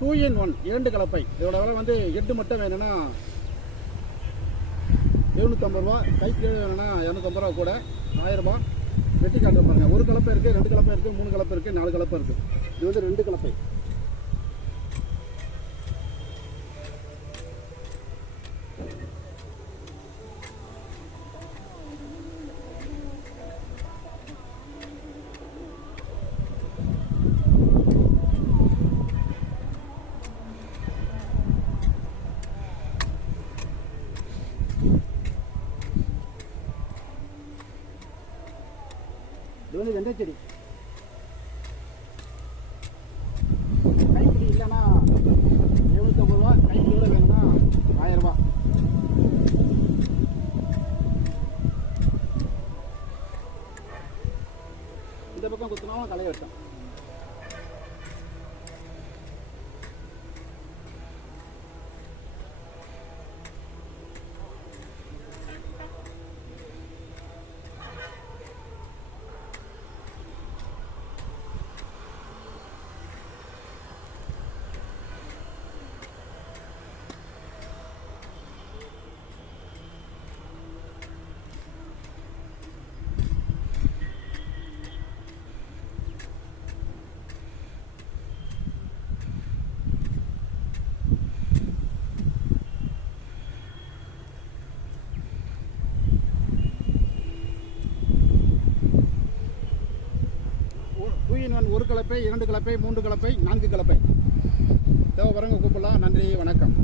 2 in 1 2 கலப்பை. இதோட விலை வந்து ஹெட்டு மட்டும் வேணும்னா 750 ரூபா, கை கீழே வேணும்னா 250 ரூபா கூட, 1000 ரூபா. வெட்டி காட்டுற பாருங்க. ஒரு கலப்பை இருக்குது, 2 கலப்பை இருக்குது, 3 கலப்பை இருக்குது, 4 கலப்பை இருக்குது. இது வந்து 2 கலப்பை. இது வந்து வெந்தயச்செடி. கைப்பிடி இல்லைன்னா 750 ரூபா, கைப்பிடியோட வேணும்னா 1000 ரூபா. இந்த பக்கம் குத்தினாலும் களை வெட்டும். ஒரு கலப்பை, 2 கலப்பை, 3 கலப்பை, 4 கலப்பை தேவை பாருங்க. கூப்பிடலாம். நன்றி, வணக்கம்.